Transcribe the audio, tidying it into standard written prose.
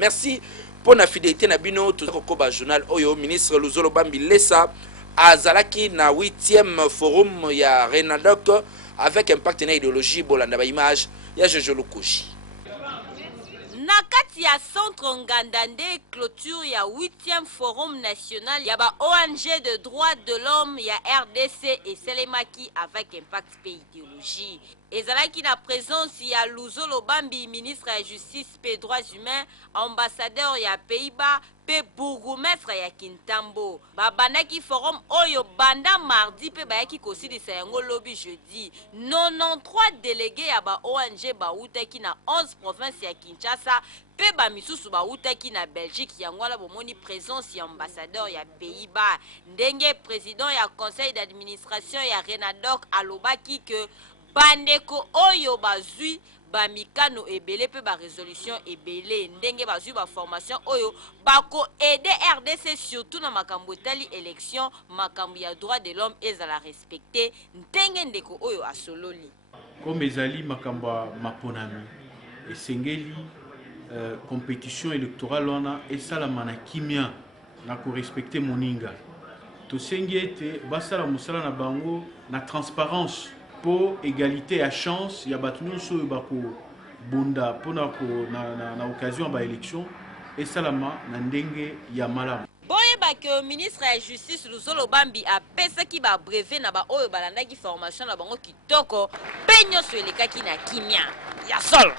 Merci pour la fidélité na bino tout koba journal oyo ministre Luzolo Bambi Lesa azalaki na 8e forum ya Renadoc avec un partenaire idéologie bolanda ba image ya Jojo Lukushi. Nakati ya centre Ngandande clôture ya 8e forum national ya ba ONG de droits de l'homme ya RDC et Selemaki avec impact pays idéologie. Ezalaki na présence ya Luzolo Bambi ministre ya justice et droits humains, ambassadeur ya Pays-Bas pe bourgmestre ya Kintambo. Babanaki forum oyo banda mardi pe bayaki kosilisa yango lobi jeudi. 93 délégués ya ba ONG ba utaki na 11 provinces ya Kinshasa pe ba misusu ba utaki na Belgique yango la bomoni présence ya ambassadeur ya Pays-Bas. Ndenge président ya conseil d'administration ya Renadoc alobaki que bandeko oyo bazui ba mikano ebele pe ba résolution ebele ndenge bazui ba formation oyo bako aider RDC surtout na makambo tali élection makambo ya droit de l'homme ezala respecter ndenge ndeko oyo asololi comme ezali makambo maponami esengeli compétition électorale wana esalama na kimia na ko respecter moninga tosengi ete basala musala na bango na transparence pour égalité à chance ya batu nyonso oyo bako bunda pona ko na occasion ba élection esalama na ndenge ya malamu. Boyeba que ministre ya justice Luzolo Bambi apesaki ba brevet na ba oyo balandaki formation na bango kitoko pe nyonso elekaki na kimia ya solo.